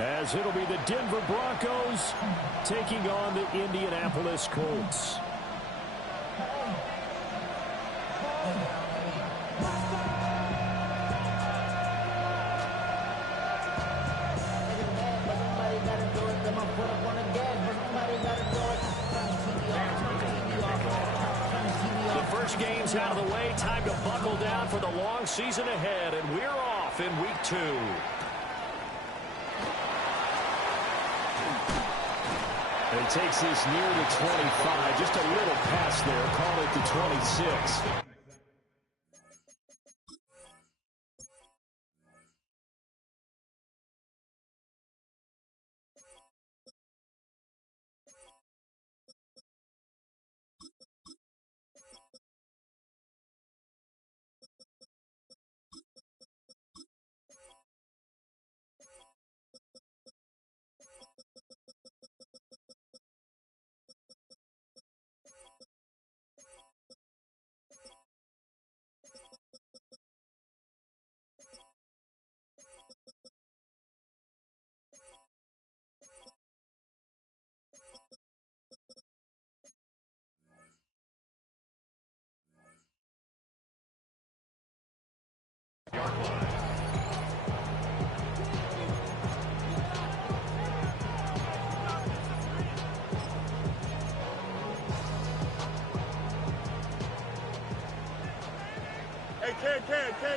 as it'll be the Denver Broncos taking on the Indianapolis Colts. Games out of the way. Time to buckle down for the long season ahead, and we're off in week 2. And he takes this near the 25, just a little pass there, call it the 26.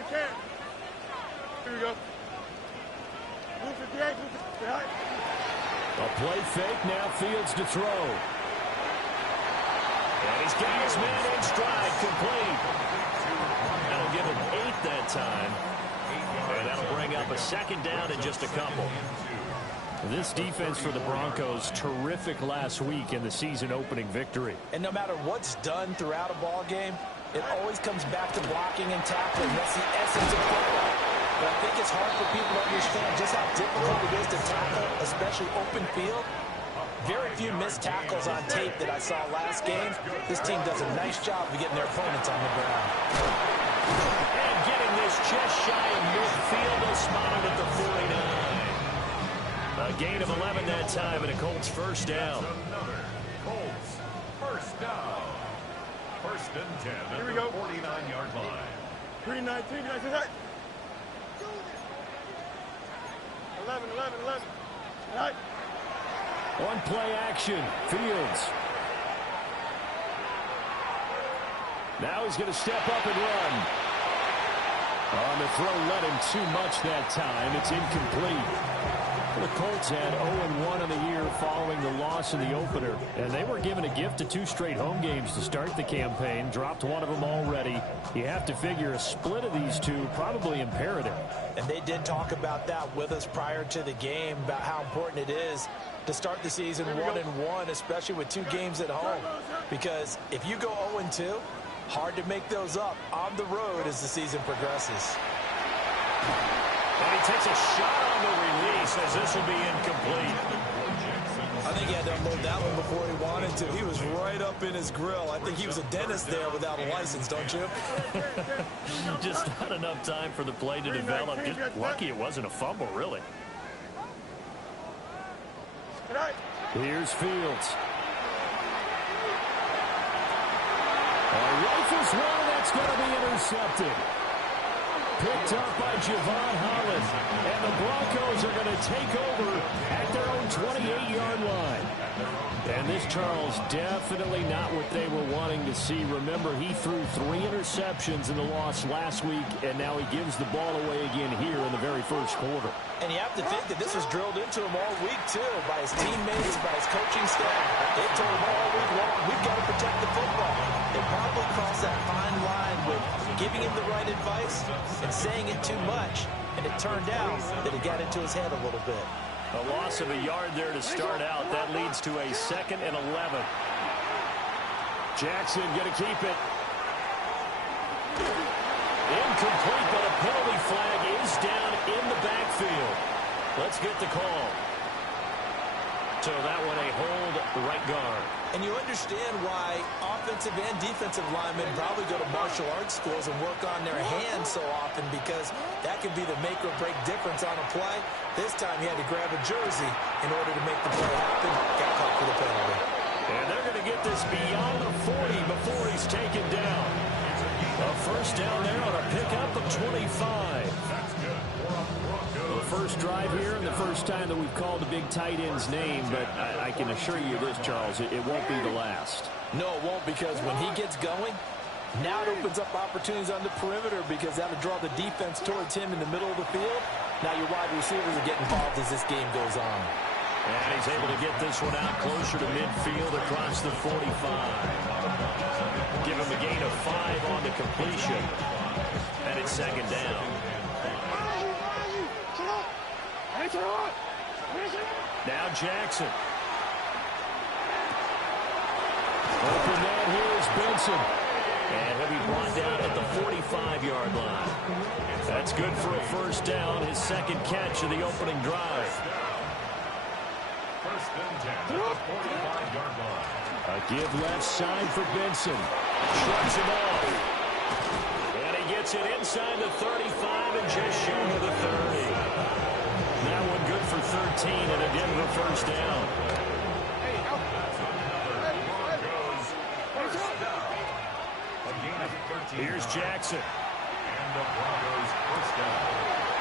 Can. Here we go. Move 58, move 58. A play fake, now Fields to throw. And he's got his man in stride, complete. That'll give him 8 that time. And that'll bring up a second down in just a couple. This defense for the Broncos, terrific last week in the season-opening victory. And no matter what's done throughout a ball game, it always comes back to blocking and tackling. That's the essence of football. But I think it's hard for people to understand just how difficult it is to tackle, especially open field. Very few missed tackles on tape that I saw last game. This team does a nice job of getting their opponents on the ground. And getting this just shy of midfield, they'll spot it at the 49. A gain of 11 that time, and a Colts first down. Colts first down. First and 10 at the 49-yard line. 319, 11. Right. On play action, Fields. Now he's going to step up and run. On the throw, led him too much that time. It's incomplete. The Colts had 0-1 in the year following the loss in the opener, and they were given a gift of 2 straight home games to start the campaign. Dropped one of them already. You have to figure a split of these two probably imperative. And they did talk about that with us prior to the game, about how important it is to start the season 1-1, especially with 2 games at home. Because if you go 0-2, hard to make those up on the road as the season progresses. And he takes a shot on the release as this will be incomplete. I think he had to unload that one before he wanted to. He was right up in his grill. I think he was a dentist there without a license, don't you? Just not enough time for the play to develop. Just lucky it wasn't a fumble, really. Here's Fields. Rifles one, that's going to be intercepted. Picked up by Javon Holland. And the Broncos are going to take over at their own 28-yard line. And this, Charles, definitely not what they were wanting to see. Remember, he threw 3 interceptions in the loss last week, and now he gives the ball away again here in the very first quarter. And you have to think that this was drilled into him all week, too, by his teammates, by his coaching staff. They told him all week long, we've got to protect the football. They probably crossed that fine line with giving him the right advice and saying it too much, and it turned out that it got into his head a little bit. A loss of a yard there to start out. That leads to a 2nd and 11. Jackson going to keep it. Incomplete, but a penalty flag is down in the backfield. Let's get the call. So that one a hold right guard. And you understand why offensive and defensive linemen probably go to martial arts schools and work on their hands so often, because that could be the make or break difference on a play. This time he had to grab a jersey in order to make the play happen. Got caught for the penalty. And they're going to get this beyond the 40 before he's taken down. A first down there on a pickup of 25. The first drive here and the first time that we've called the big tight end's name, but I can assure you this, Charles, it won't be the last. No, it won't, because when he gets going, now it opens up opportunities on the perimeter, because that'll draw the defense towards him in the middle of the field. Now your wide receivers are getting involved as this game goes on. And he's able to get this one out closer to midfield across the 45. Give him a gain of 5 on the completion. And it's second down. Now Jackson. Open man here is Benson. And he'll be brought down at the 45-yard line. That's good for a first down, his second catch of the opening drive. First and 10 at the 45-yard line. A give left side for Benson. Shrugs him off. And he gets it inside the 35 and just short of the 30. That one good for 13 and a Denver first down. Here's Jackson. And the Broncos first down.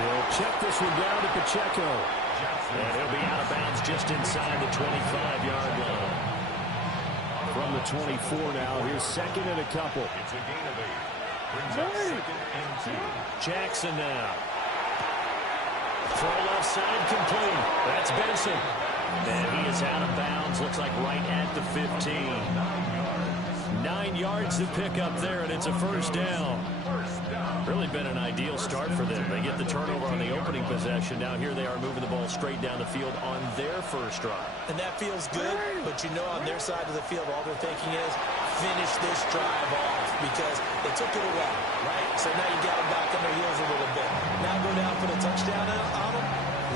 He'll check this one down to Pacheco. And he'll be out of bounds just inside the 25-yard line. From the 24 now, here's second and a couple. It's a gain of 8. Brings up second and 2. Jackson now. Throw left side complete. That's Benson. And he is out of bounds. Looks like right at the 15. 9 yards to pick up there, and it's a first down. Really been an ideal start for them. They get the turnover on the opening possession. Now here they are moving the ball straight down the field on their first drive. And that feels good, but you know on their side of the field, all they're thinking is finish this drive off, because they took it away, right? So now you got them back on their heels a little bit. Now go down for the touchdown on them.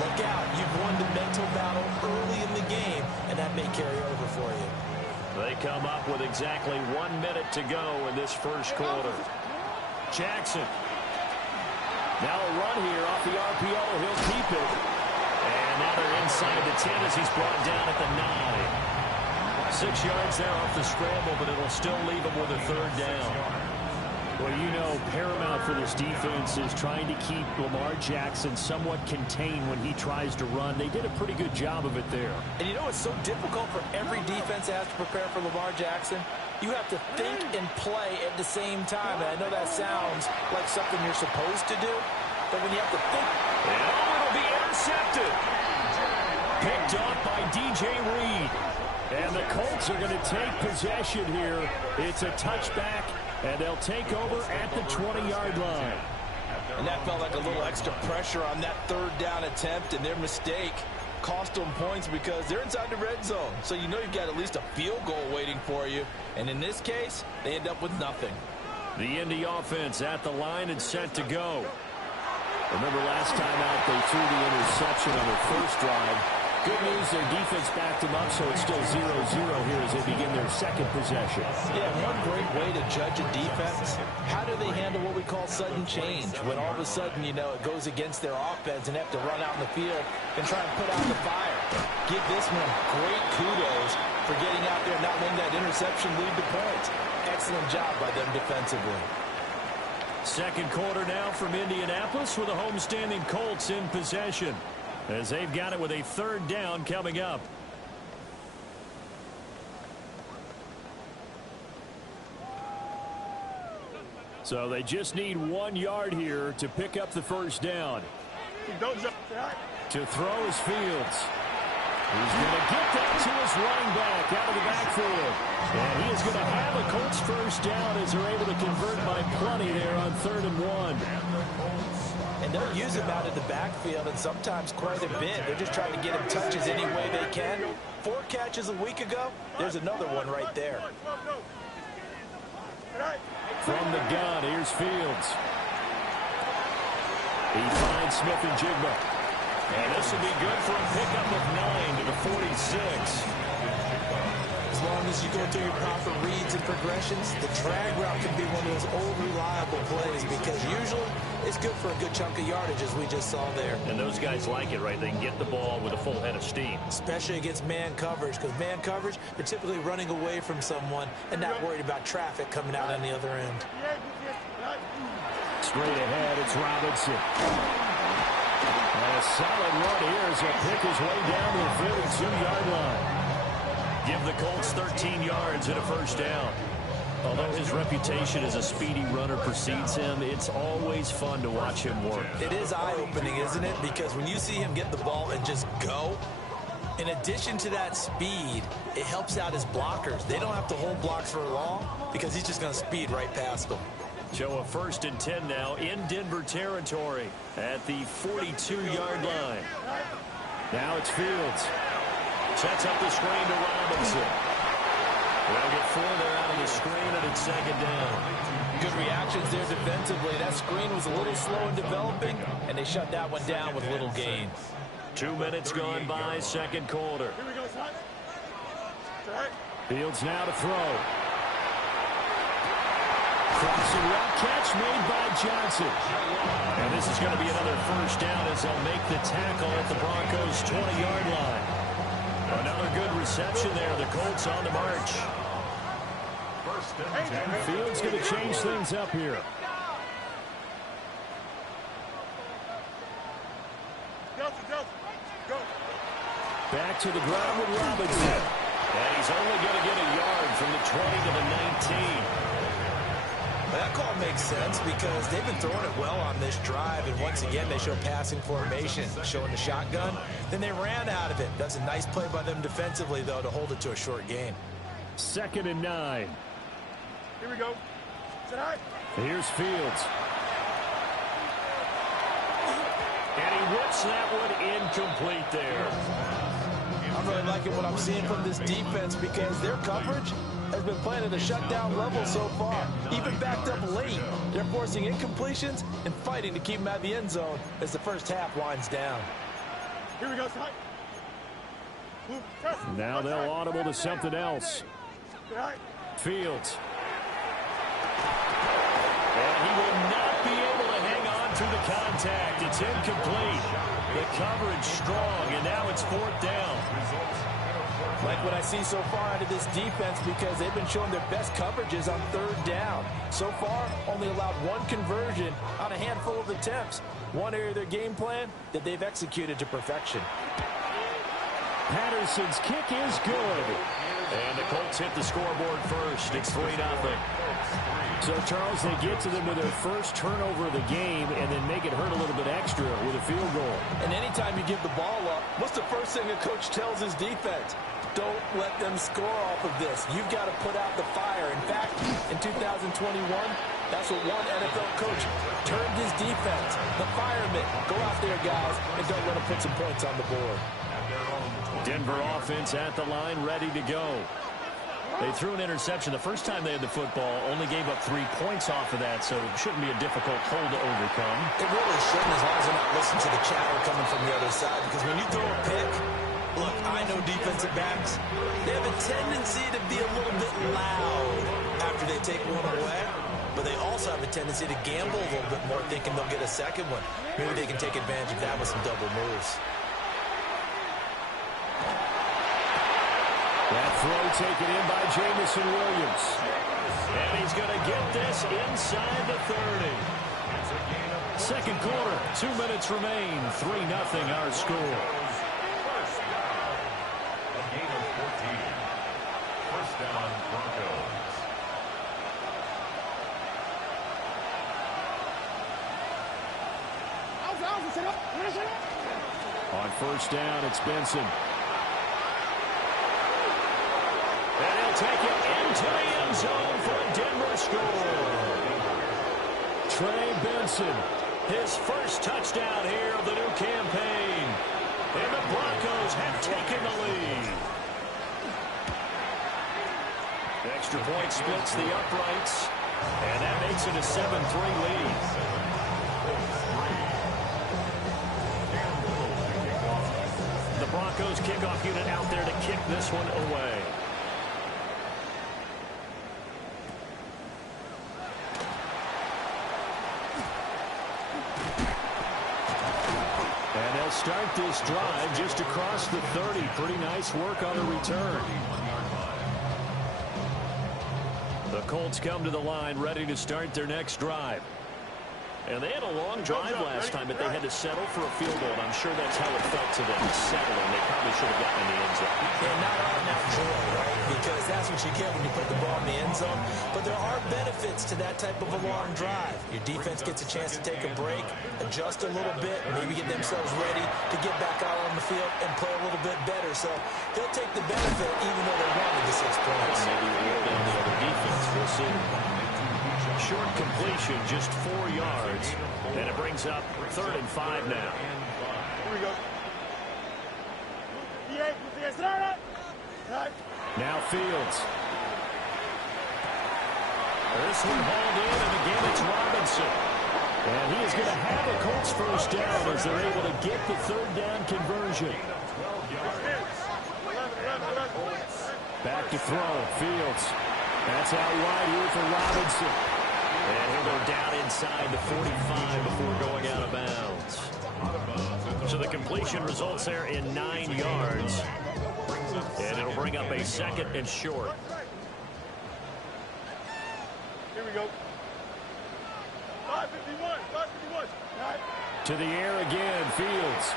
Look out. You've won the mental battle early in the game, and that may carry over for you. They come up with exactly 1 minute to go in this first quarter. Jackson. Now a run here off the RPO. He'll keep it. And now they're inside the 10 as he's brought down at the 9. 6 yards there off the scramble, but it'll still leave him with a third down. Well, you know, paramount for this defense is trying to keep Lamar Jackson somewhat contained when he tries to run. They did a pretty good job of it there. And you know it's so difficult for every defense that has to prepare for Lamar Jackson? You have to think and play at the same time. And I know that sounds like something you're supposed to do, but when you have to think... And it'll be intercepted. Picked up by DJ Reed. And the Colts are going to take possession here. It's a touchback. And they'll take over at the 20-yard line. And that felt like a little extra pressure on that third down attempt, and their mistake cost them points because they're inside the red zone. So you know you've got at least a field goal waiting for you. And in this case, they end up with nothing. The Indy offense at the line and set to go. Remember last time out they threw the interception on their first drive. Good news, their defense backed them up, so it's still 0-0 here as they begin their second possession. Yeah, one great way to judge a defense, how do they handle what we call sudden change? When all of a sudden, you know, it goes against their offense and they have to run out in the field and try and put out the fire. Give this one great kudos for getting out there and not letting that interception lead to points. Excellent job by them defensively. Second quarter now from Indianapolis with the homestanding Colts in possession, as they've got it with a third down coming up. So they just need 1 yard here to pick up the first down. Don't jump. To throw is Fields. He's going to get that to his running back out of the backfield. And he is going to have a Colts first down as they're able to convert by plenty there on 3rd and 1. And they'll use him out of the backfield, and sometimes quite a bit. They're just trying to get him touches any way they can. 4 catches a week ago. There's another one right there. From the gun, here's Fields. He finds Smith and Jigba. And this will be good for a pickup of 9 to the 46. As long as you go through your proper reads and progressions, the drag route can be one of those old reliable plays because usually it's good for a good chunk of yardage, as we just saw there. And those guys like it, right? They can get the ball with a full head of steam. Especially against man coverage, because man coverage, they're typically running away from someone and not worried about traffic coming out on the other end. Straight ahead, it's Robinson. And a solid run here as he'll pick his way down to the 42-yard line. Give the Colts 13 yards and a first down. Although his reputation as a speedy runner precedes him, it's always fun to watch him work. It is eye-opening, isn't it? Because when you see him get the ball and just go, in addition to that speed, it helps out his blockers. They don't have to hold blocks for long because he's just going to speed right past them. So a 1st and 10 now in Denver territory at the 42-yard line. Now it's Fields. Sets up the screen to Robinson. They'll get 4 there out of the screen, and it's 2nd down. Good reactions there defensively. That screen was a little slow in developing, and they shut that one down with little gain. 2 minutes gone by, 2nd quarter. Here we go, son. Fields now to throw. Crossing route catch made by Johnson. And this is going to be another first down as they'll make the tackle at the Broncos' 20-yard line. Another good reception there. The Colts on the march. 1st and 10. Fields going to change things up here. Go. Back to the ground with Robinson. And he's only going to get a yard from the 20 to the 19. That call makes sense because they've been throwing it well on this drive, and once again they show passing formation, showing the shotgun. Then they ran out of it. That's a nice play by them defensively, though, to hold it to a short gain. 2nd and 9. Here we go. Tonight. Here's Fields. And he whips that one incomplete there. I'm really liking what I'm seeing from this defense because their coverage has been playing at a shutdown level so far. Even backed up late, they're forcing incompletions and fighting to keep them out of the end zone as the first half winds down. Here we go, son. Now they'll audible to something else. Fields. And he will not be able to hang on to the contact. It's incomplete. The coverage strong, and now it's 4th down. Like what I see so far out of this defense because they've been showing their best coverages on 3rd down. So far, only allowed 1 conversion on a handful of attempts. One area of their game plan that they've executed to perfection. Patterson's kick is good. And the Colts hit the scoreboard first. It's 3-0. So, Charles, they get to them with their first turnover of the game and then make it hurt a little bit extra with a field goal. And anytime you give the ball up, what's the first thing a coach tells his defense? Don't let them score off of this. You've got to put out the fire. In fact, in 2021, that's what one NFL coach turned his defense. The firemen. Go out there, guys, and don't let them put some points on the board. Denver offense at the line, ready to go. They threw an interception the first time they had the football, only gave up 3 points off of that, so it shouldn't be a difficult hole to overcome. It really shouldn't, as long as they're not listening to the chatter coming from the other side, because when you throw a pick, look, I know defensive backs, they have a tendency to be a little bit loud after they take one away, but they also have a tendency to gamble a little bit more, thinking they'll get a second one. Maybe they can take advantage of that with some double moves. That throw taken in by Jamison Williams. And he's going to get this inside the 30. 2nd quarter, 2 minutes remain. 3-0 our score. A gain of 14. 1st down, Broncos. On 1st down, it's Benson. And he'll take it into the end zone for a Denver score. Trey Benson, his first touchdown here of the new campaign. And the Broncos have taken the lead. The extra point splits the uprights, and that makes it a 7-3 lead. Broncos kickoff unit out there to kick this one away. And they'll start this drive just across the 30. Pretty nice work on the return. The Colts come to the line ready to start their next drive. And they had a long drive last time, but they had to settle for a field goal. And I'm sure that's how it felt to them, settling. They probably should have gotten in the end zone. Yeah, not all that joy, right? Because that's what you get when you put the ball in the end zone. But there are benefits to that type of a long drive. Your defense gets a chance to take a break, adjust a little bit, maybe get themselves ready to get back out on the field and play a little bit better. So they'll take the benefit even though they wanted the 6 points. Maybe roll down the other defense. We'll see. Short completion, just 4 yards, and it brings up 3rd and 5 now. Here we go. Now Fields. This one hauled in, and again it's Robinson. And he is going to have a Colts first down as they're able to get the 3rd down conversion. Back to throw, Fields. That's out wide here for Robinson. And he'll go down inside the 45 before going out of bounds. So the completion results there in 9 yards. And it'll bring up a 2nd and short. Here we go. 551. 551. To the air again, Fields.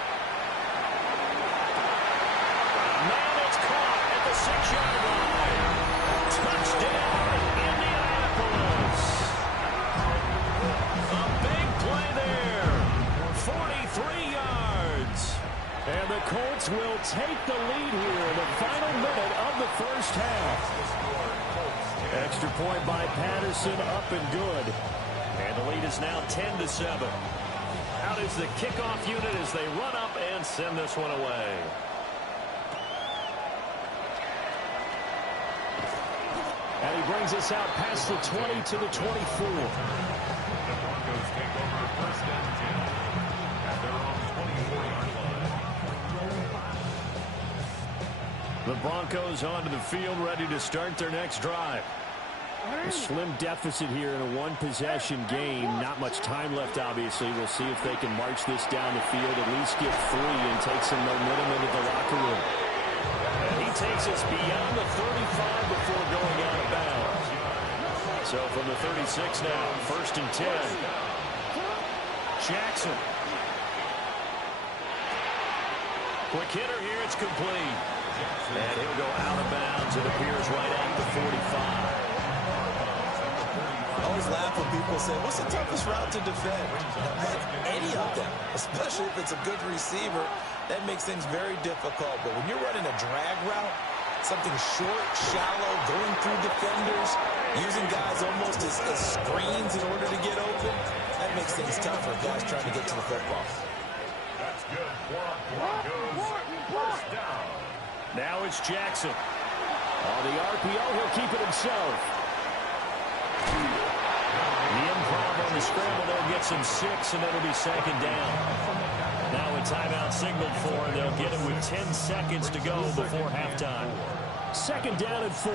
Man, it's caught at the 6-yard line. Touchdown, Indianapolis. A big play there. 43 yards. And the Colts will take the lead here in the final minute of the first half. Extra point by Patterson, up and good. And the lead is now 10-7. Out is the kickoff unit as they run up and send this one away. And he brings us out past the 20 to the 24. The Broncos take over 1st and 10 at their own 24-yard line. The Broncos onto the field, ready to start their next drive. A slim deficit here in a one-possession game. Not much time left, obviously. We'll see if they can march this down the field, at least get 3 and take some momentum into the locker room. And he takes us beyond the 35 before going out of bounds. So from the 36 now, 1st and 10. Jackson. Quick hitter here, it's complete. And he'll go out of bounds. It appears right at the 45. I always laugh when people say, what's the toughest route to defend? Any of them, especially if it's a good receiver, that makes things very difficult. But when you're running a drag route, something short, shallow, going through defenders, using guys almost as screens in order to get open, that makes things tough for guys trying to get to the football. That's good for Broncos. 1st down. Now it's Jackson. On the RPO, he'll keep it himself. The improv on the scramble there gets him 6, and it'll be 2nd down. Now a timeout signaled for, and they'll get it with 10 seconds to go before halftime. 2nd down and 4.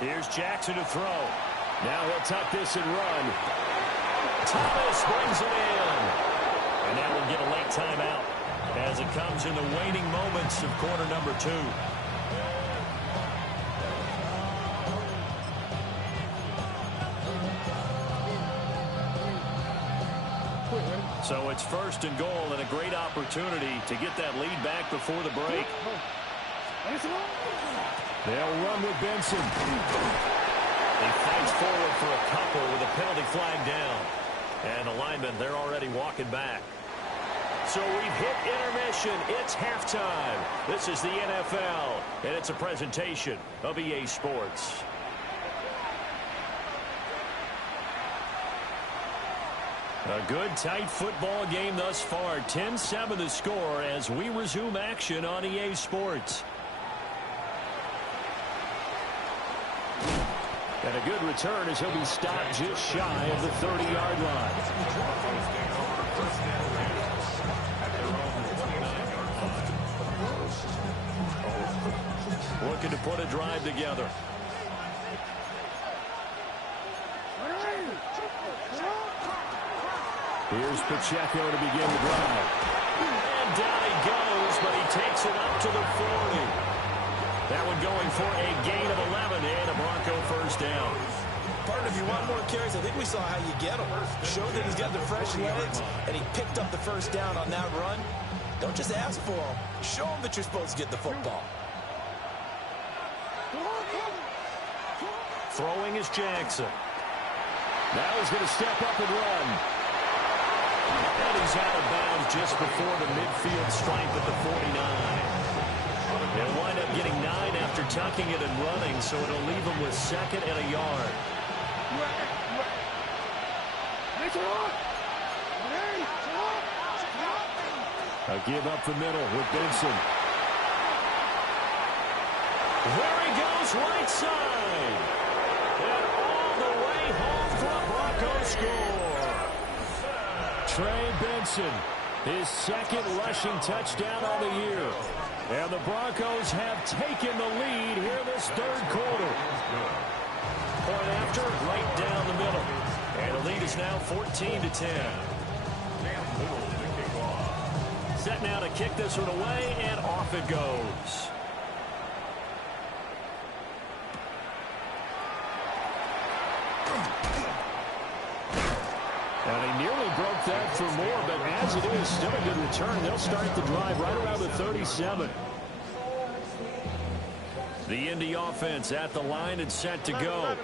Here's Jackson to throw. Now he'll tuck this and run. Thomas brings it in. And that will get a late timeout as it comes in the waning moments of quarter number 2. So it's 1st and goal and a great opportunity to get that lead back before the break. They'll run with Benson. He fights forward for a couple with a penalty flag down. And the linemen, they're already walking back. So we've hit intermission. It's halftime. This is the NFL, and it's a presentation of EA Sports. A good, tight football game thus far. 10-7 the score as we resume action on EA Sports. And a good return as he'll be stopped just shy of the 30-yard line. looking to put a drive together. Here's Pacheco to begin the drive. And down he goes, but he takes it up to the 40. That one going for a gain of 11 and a Bronco first down. Partner, if you want more carries, I think we saw how you get him. Showed that he's got the fresh legs, and he picked up the first down on that run. Don't just ask for him. Show him that you're supposed to get the football. Throwing is Jackson. Now he's going to step up and run. And he's out of bounds just before the midfield stripe at the 49. They'll wind up getting 9 after tucking it and running, so it'll leave them with 2nd and a yard. A give up the middle with Benson. There he goes, right side. And all the way home for a Broncos score. Trey Benson, his 2nd rushing touchdown on the year. And the Broncos have taken the lead here this 3rd quarter. Point after, right down the middle. And the lead is now 14-10. Set now to kick this one away, and off it goes. And he nearly broke that for more, but as it is, still a good return. They'll start the drive right around the 37. The Indy offense at the line and set to go.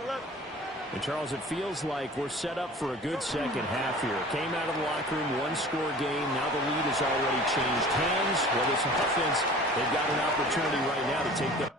And, Charles, it feels like we're set up for a good second half here. Came out of the locker room, one-score game. Now the lead has already changed hands. Well, this offense, they've got an opportunity right now to take the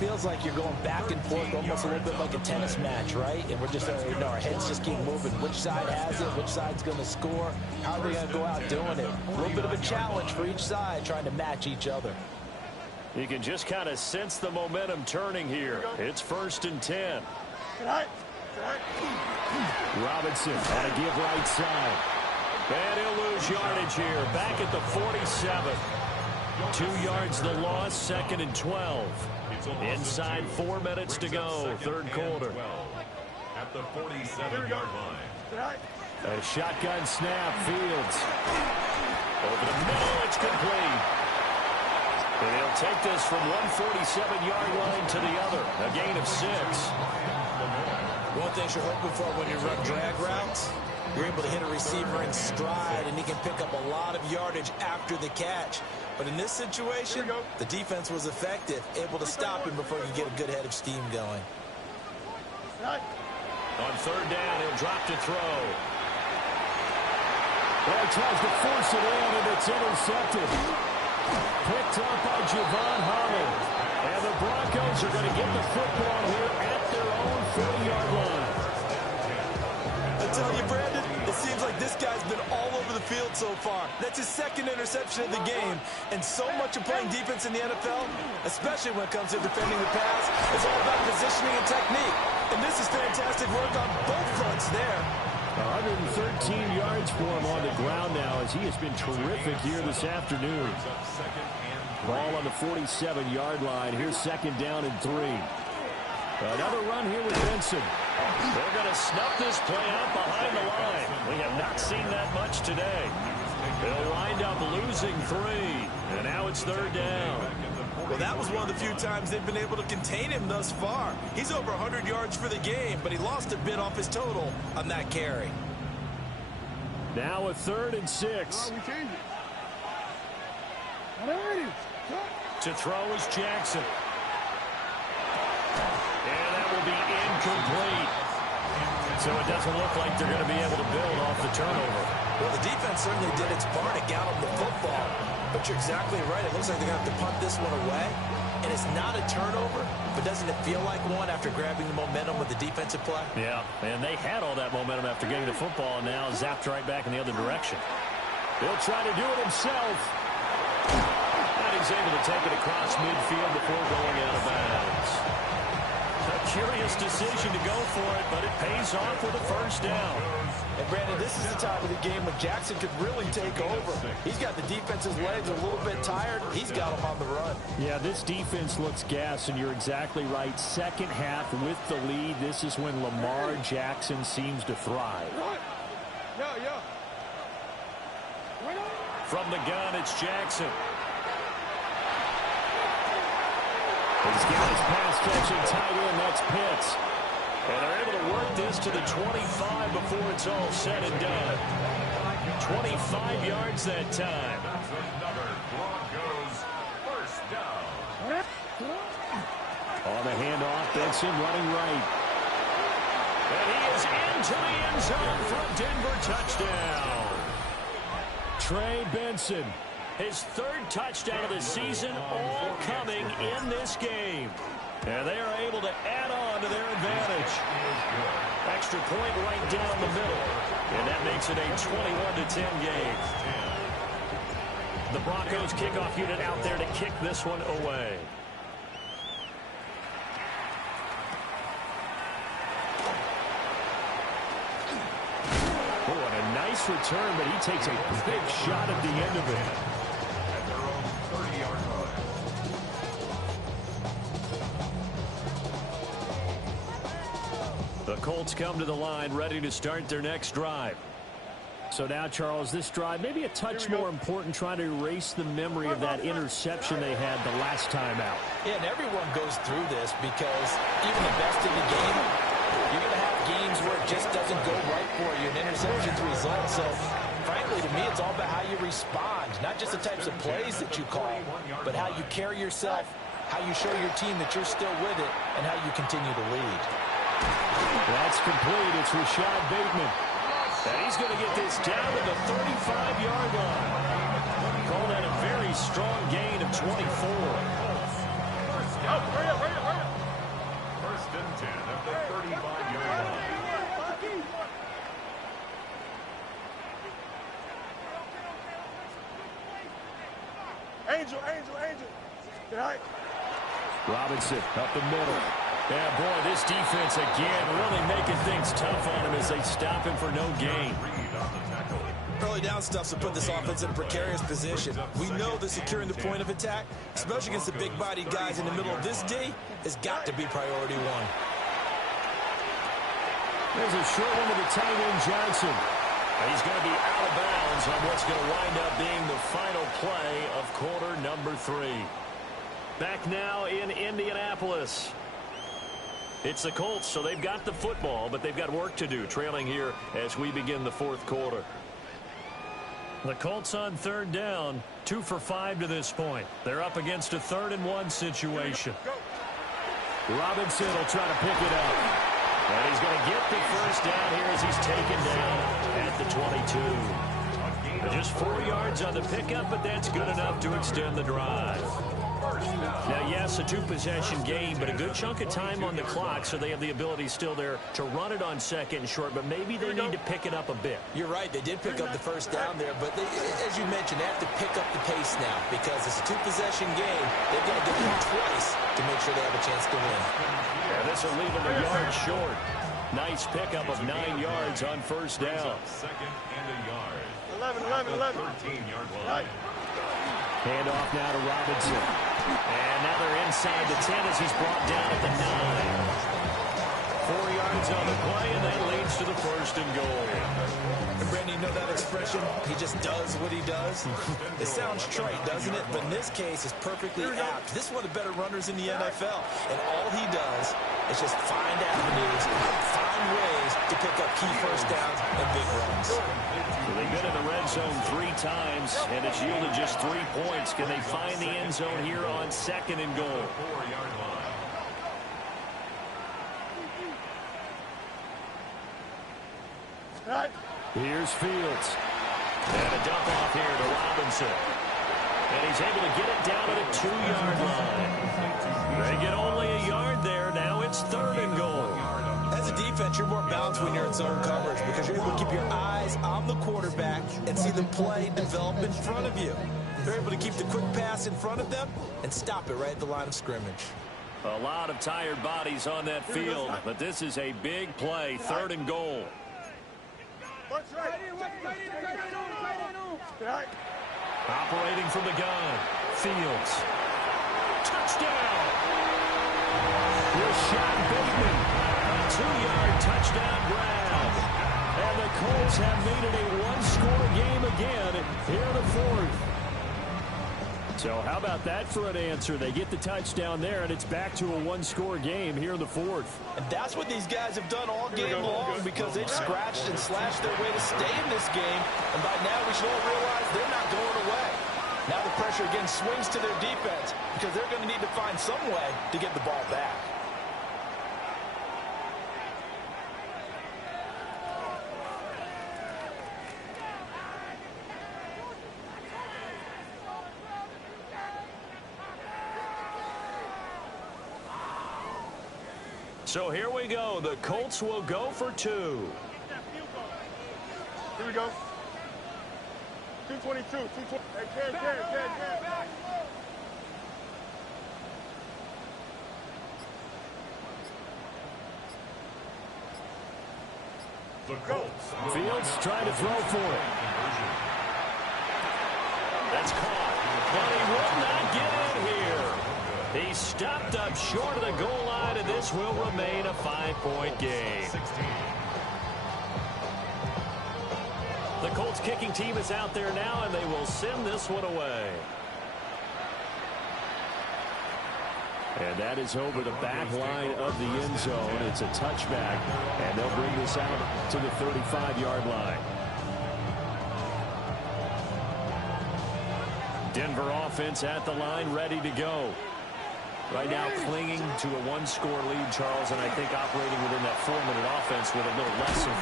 feels like you're going back and forth, almost a little bit like a tennis match, right? And we're just, our heads just keep moving. Which side has it? Which side's going to score? How are they going to go out doing it? A little bit of a challenge for each side, trying to match each other. You can just kind of sense the momentum turning here. It's 1st and 10. Robinson on a give right side. And he'll lose yardage here. Back at the 47. 2 yards the loss, 2nd and 12. Inside 4 minutes to go, 3rd quarter. At the 47-yard line. A shotgun snap, Fields. Over the middle, it's complete. And he'll take this from 147-yard line to the other. A gain of 6. One thing you're hoping for when you run drag routes, you're able to hit a receiver in stride, and he can pick up a lot of yardage after the catch. But in this situation, the defense was effective, able to stop him before he could get a good head of steam going. On 3rd down, he'll drop to throw. Well, he tries to force it in, and it's intercepted. Picked up by Javon Holland. And the Broncos are going to get the football here at their own 40-yard line. I tell you, Brandon, it seems like this guy's been all over the field so far. That's his 2nd interception of the game. And so much of playing defense in the NFL, especially when it comes to defending the pass, is all about positioning and technique. And this is fantastic work on both fronts there. 113 yards for him on the ground now, as he has been terrific here this afternoon. Ball on the 47-yard line. Here's 2nd down and 3. Another run here with Benson. They're going to snuff this play out behind the line. We have not seen that much today. They'll wind up losing 3. And now it's 3rd down. Well, that was one of the few times they've been able to contain him thus far. He's over 100 yards for the game, but he lost a bit off his total on that carry. Now a 3rd and 6. To throw is Jackson. And that will be incomplete. So it doesn't look like they're going to be able to build off the turnover. Well, the defense certainly did its part to get them the football. But you're exactly right. It looks like they're going to have to punt this one away. And it's not a turnover, but doesn't it feel like one after grabbing the momentum with the defensive play? Yeah, and they had all that momentum after getting the football, and now zapped right back in the other direction. He'll try to do it himself. And he's able to take it across midfield before going out of bounds. A curious decision to go for it, but it pays off with a 1st down. And, Brandon, this is the time of the game when Jackson could really take over. He's got the defense's legs a little bit tired. He's got them on the run. Yeah, this defense looks gassed, and you're exactly right. 2nd half with the lead. This is when Lamar Jackson seems to thrive. From the gun, it's Jackson. He's got his pass catching tight end. That's Pitts. And they're able to work this to the 25 before it's all said and done. 25 yards that time. Broncos 1st down. On the handoff, Benson running right. And he is into the end zone for a Denver touchdown. Trey Benson, his 3rd touchdown of the season, all coming in this game. And they are able to add on to their advantage. Extra point right down the middle. And that makes it a 21-10 game. The Broncos kickoff unit out there to kick this one away. Oh, and a nice return, but he takes a big shot at the end of it. At their own 30-yard line. The Colts come to the line ready to start their next drive. So now, Charles, this drive maybe a touch more important, trying to erase the memory of that interception they had the last time out. Yeah, and everyone goes through this because even the best in the game, you're going to have games where it just doesn't go right for you, and interceptions result. So, frankly, to me, it's all about how you respond, not just the types of plays that you call, but how you carry yourself, how you show your team that you're still with it, and how you continue to lead. That's complete. It's Rashad Bateman. And he's going to get this down to the 35-yard line. Call that a very strong gain of 24. Hurry up. and 10 at the 35-yard line. Angel. All right. Robinson up the middle. Yeah, boy, this defense again really making things tough on him as they stop him for no gain. Early down stuff to put this offense in a precarious position. We know that securing the point of attack, especially against the big-bodied guys in the middle of this D, has got to be priority one. There's a short one to the tight end, Johnson. He's going to be out of bounds on what's going to wind up being the final play of quarter number 3. Back now in Indianapolis. It's the Colts, so they've got the football, but they've got work to do, trailing here as we begin the fourth quarter. The Colts on third down, 2 for 5 to this point. They're up against a 3rd and 1 situation. Robinson will try to pick it up. And he's going to get the first down here as he's taken down at the 22. Just 4 yards on the pickup, but that's good enough to extend the drive. Now, yes, a 2-possession game, but a good chunk of time on the clock, so they have the ability still there to run it on 2nd and short, but maybe they need to pick it up a bit. You're right. They did pick up the first down there, but they, as you mentioned, they have to pick up the pace now because it's a 2-possession game. They've got to get them twice to make sure they have a chance to win. Yeah, this will leave them a yard short. Nice pickup of 9 yards on first down. 2nd and a yard. 11. 13-yard line. Hand off now to Robinson. And now they're inside the 10 as he's brought down at the 9. 4 yards on the play, and that leads to the 1st and goal. And Brandon, you know that expression? He just does what he does. It sounds trite, doesn't it? But in this case, it's perfectly apt. This is one of the better runners in the NFL. And all he does is just find avenues, find ways to pick up key first downs and big runs. So they've been in the red zone 3 times, and it's yielded just 3 points. Can they find the end zone here on 2nd and goal? 4-yard line. Here's Fields. And a dump off here to Robinson. And he's able to get it down at a 2-yard line. They get only a yard there. Now it's 3rd and goal. As a defense, you're more balanced when you're in zone coverage because you're able to keep your eyes on the quarterback and see the play develop in front of you. They're able to keep the quick pass in front of them and stop it right at the line of scrimmage. A lot of tired bodies on that field, but this is a big play, 3rd and goal. Operating from the gun, Fields. Touchdown! Here's Sean Bateman. A 2-yard touchdown grab. And the Colts have made it a 1-score game again here in the 4th. So how about that for an answer? They get the touchdown there, and it's back to a 1-score game here in the 4th. And that's what these guys have done all game long because they've scratched and slashed their way to stay in this game. And by now we should all realize they're not going away. Now the pressure again swings to their defense because they're going to need to find some way to get the ball back. So here we go. The Colts will go for 2. Here we go. 222. 220. Hey, Ken. The Colts. Fields trying to throw for it. That's caught. But he will not get in here. He stopped up short of the goal line, and this will remain a 5-point game. The Colts kicking team is out there now, and they will send this one away. And that is over the back line of the end zone. It's a touchback, and they'll bring this out to the 35-yard line. Denver offense at the line, ready to go. Right now clinging to a 1-score lead, Charles, and I think operating within that 4-minute offense with a little less of...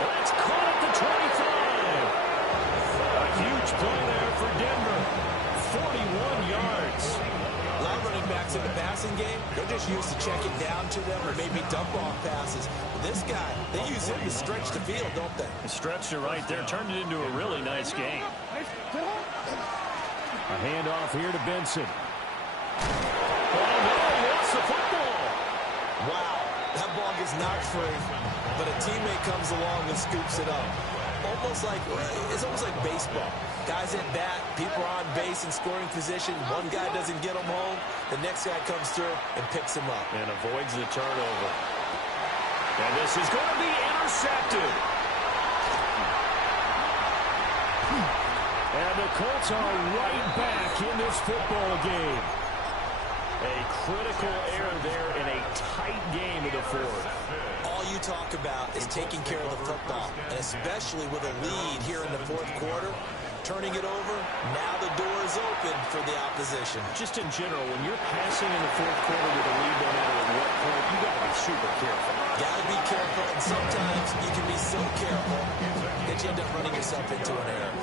That's caught at the 25! A huge play there for Denver. 41 yards. lot of running backs in the passing game, they're just used to check it down to them or maybe dump off passes. This guy, they use him to stretch the field, don't they? Stretched it right there, turned it into a really nice game. A handoff here to Benson. Oh, no, he lost the football. Wow, that ball gets knocked free, but a teammate comes along and scoops it up. It's almost like baseball. Guys at bat, people are on base in scoring position. One guy doesn't get him home. The next guy comes through and picks him up. And avoids the turnover. And this is going to be intercepted. And the Colts are right back in this football game. A critical error there in a tight game in the fourth. All you talk about is taking care of the football, and especially with a lead here in the fourth quarter. Turning it over, now the door is open for the opposition. Just in general, when you're passing in the fourth quarter with a lead, no matter at what point, you got to be super careful. Got to be careful, and sometimes you can be so careful that you end up running yourself into an error.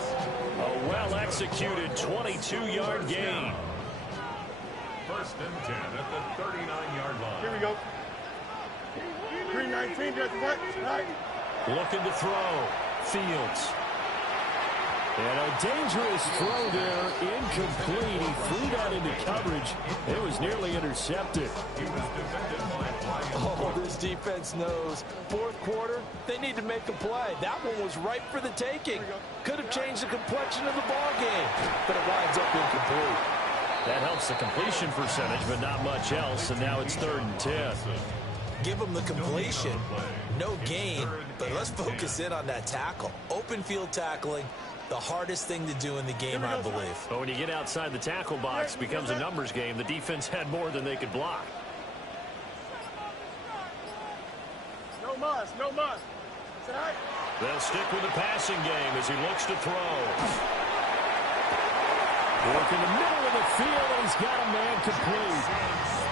A well-executed 22-yard gain. First and 10 at the 39-yard line. Here we go. 319, just right. Looking to throw. Fields. And a dangerous throw there, incomplete. He flew that into coverage. It was nearly intercepted. Oh, this defense knows. Fourth quarter, they need to make a play. That one was ripe for the taking. Could have changed the complexion of the ball game, but it winds up incomplete. That helps the completion percentage, but not much else, and now it's 3rd and 10. Give them the completion. No gain, but let's focus in on that tackle. Open field tackling. The hardest thing to do in the game, I believe. But when you get outside the tackle box, it becomes a numbers game. The defense had more than they could block. No muss, no muss. They'll stick with the passing game as he looks to throw. Work in the middle of the field, and he's got a man complete.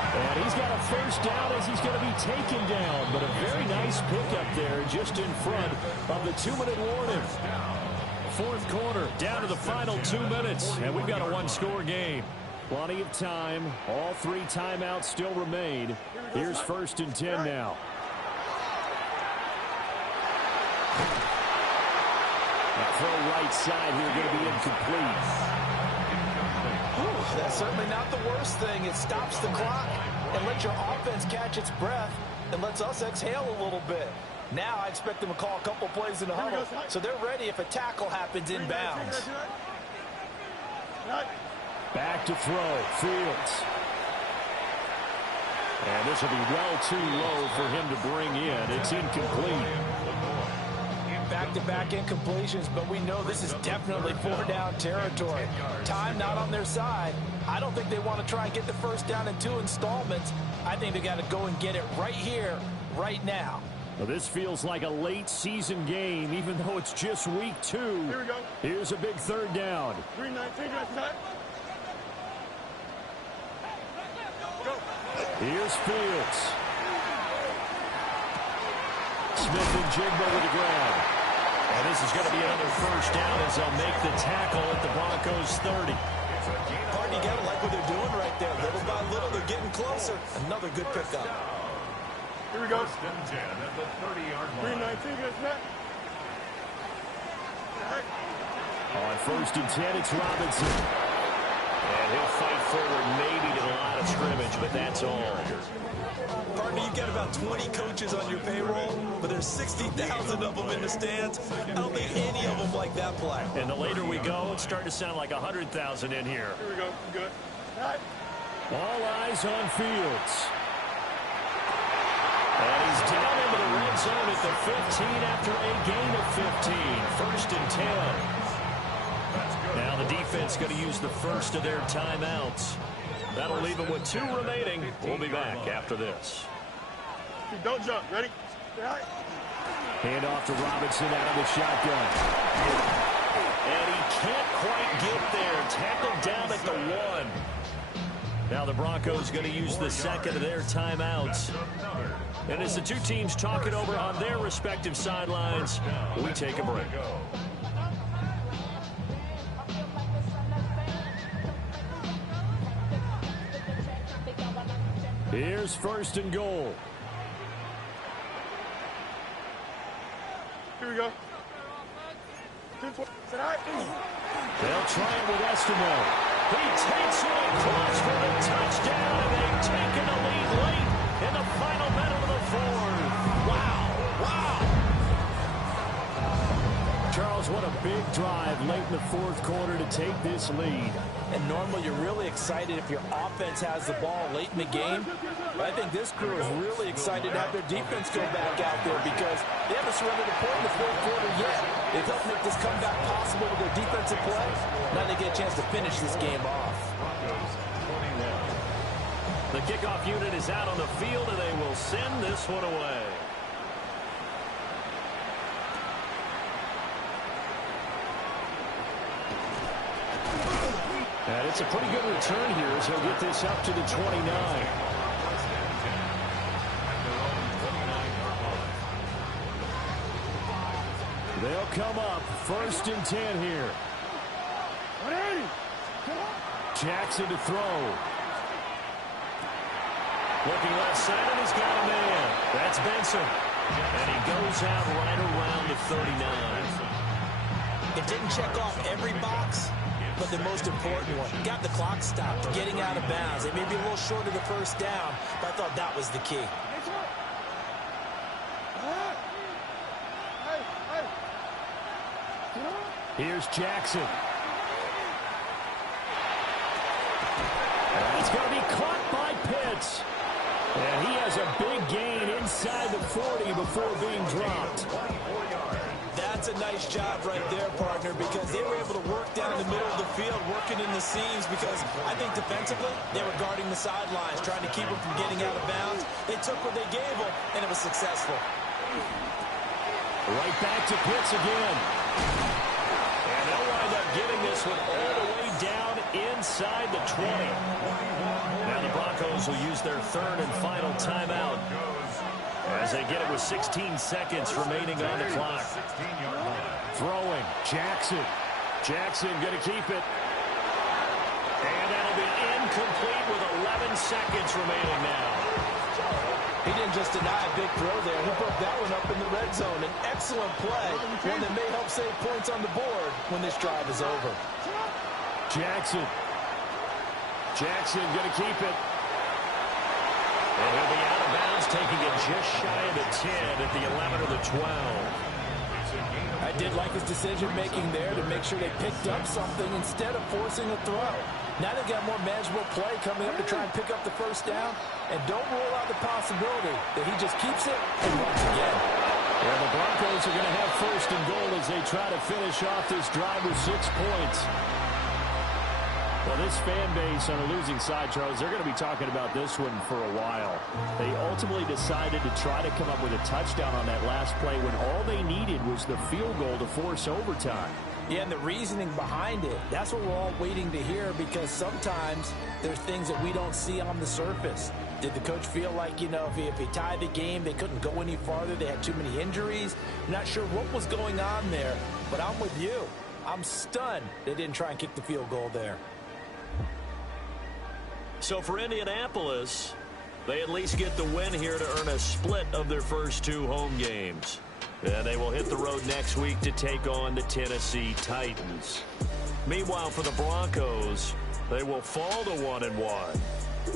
And he's got a first down as he's going to be taken down. But a very nice pickup there just in front of the 2-minute warning. Fourth quarter, down to the final 2 minutes, and we've got a one-score game. Plenty of time. All 3 timeouts still remain. Here's 1st and 10 now. That throw right side here going to be incomplete. Ooh, that's certainly not the worst thing. It stops the clock and lets your offense catch its breath and lets us exhale a little bit. Now I expect them to call a couple plays in the huddle, so they're ready if a tackle happens inbounds. Back to throw, Fields. And this will be well too low for him to bring in. It's incomplete. Back-to-back incompletions, but we know this is definitely 4-down territory. Time not on their side. I don't think they want to try and get the first down in 2 installments. I think they got to go and get it right here, right now. Well, this feels like a late-season game, even though it's just week 2. Here we go. Here's a big 3rd down. 319, just right. Go. Here's Fields. Smith and Jigba with the grab. And this is going to be another first down as they'll make the tackle at the Broncos 30. Hard to get it, like what they're doing right there. Little by little, they're getting closer. Another good pickup. Here we go. First and 10 at the 30-yard line. 319, just right. On 1st and 10, it's Robinson. And he'll fight forward maybe to the line of scrimmage, but that's all. Partner, you've got about 20 coaches on your payroll, but there's 60,000 of them in the stands. I don't think any of them like that play. And the later we go, it's starting to sound like 100,000 in here. Here we go. Good. Right. All eyes on Fields. And he's down into the red zone at the 15 after a gain of 15. 1st and 10. Now the defense going to use the first of their timeouts. That'll leave them with 2 remaining. We'll be back after this. Don't jump. Ready? Right. Hand off to Robinson out of the shotgun. And he can't quite get there. Tackled down at the 1. Now the Broncos going to use the second of their timeouts. And as the 2 teams talk it over on their respective sidelines, we take a break. Here's first and goal. Here we go. They'll try it with Estimo. He takes it across for the touchdown, and they've taken the lead late in the final minute of the fourth. Wow. Charles, what a big drive late in the fourth quarter to take this lead. And normally you're really excited if your offense has the ball late in the game. But I think this crew is really excited to have their defense go back out there because they haven't surrendered a point in the fourth quarter yet. They've helped make this comeback possible with their defensive play. Now they get a chance to finish this game off. The kickoff unit is out on the field, and they will send this one away. And it's a pretty good return here as he'll get this up to the 29. They'll come up first and 10 here. Jackson to throw. Looking left side, and he's got a man. That's Benson. And he goes out right around the 39. It didn't check off every box, but the most important one. Got the clock stopped, getting out of bounds. They may be a little short of the first down, but I thought that was the key. Here's Jackson. And it's going to be caught by Pitts. And he has a big gain inside the 40 before being dropped. That's a nice job right there, partner, because they were able to work down the middle of the field, working in the seams, because I think defensively they were guarding the sidelines, trying to keep them from getting out of bounds. They took what they gave them, and it was successful. Right back to Pitts again. And they'll wind up getting this one all the way down inside the 20. Now the Broncos will use their third and final timeout as they get it with 16 seconds remaining on the clock. Throwing, Jackson. Jackson going to keep it. And that'll be incomplete with 11 seconds remaining now. He didn't just deny a big throw there. He broke that one up in the red zone. An excellent play, one that may help save points on the board when this drive is over. Jackson. Jackson going to keep it. And he'll be out of bounds, taking it just shy of the 10 at the 11 or the 12. I did like his decision-making there to make sure they picked up something instead of forcing a throw. Now they've got more manageable play coming up to try and pick up the first down. And don't rule out the possibility that he just keeps it and runs again. Well, the Broncos are going to have first and goal as they try to finish off this drive with 6 points. Well, this fan base on the losing side, Charles, they're going to be talking about this one for a while. They ultimately decided to try to come up with a touchdown on that last play when all they needed was the field goal to force overtime. Yeah, and the reasoning behind it, that's what we're all waiting to hear, because sometimes there's things that we don't see on the surface. Did the coach feel like, if he tied the game, they couldn't go any farther, they had too many injuries? Not sure what was going on there, but I'm with you. I'm stunned they didn't try and kick the field goal there. So for Indianapolis, they at least get the win here to earn a split of their first 2 home games. And they will hit the road next week to take on the Tennessee Titans. Meanwhile, for the Broncos, they will fall to 1-1,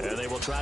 and they will try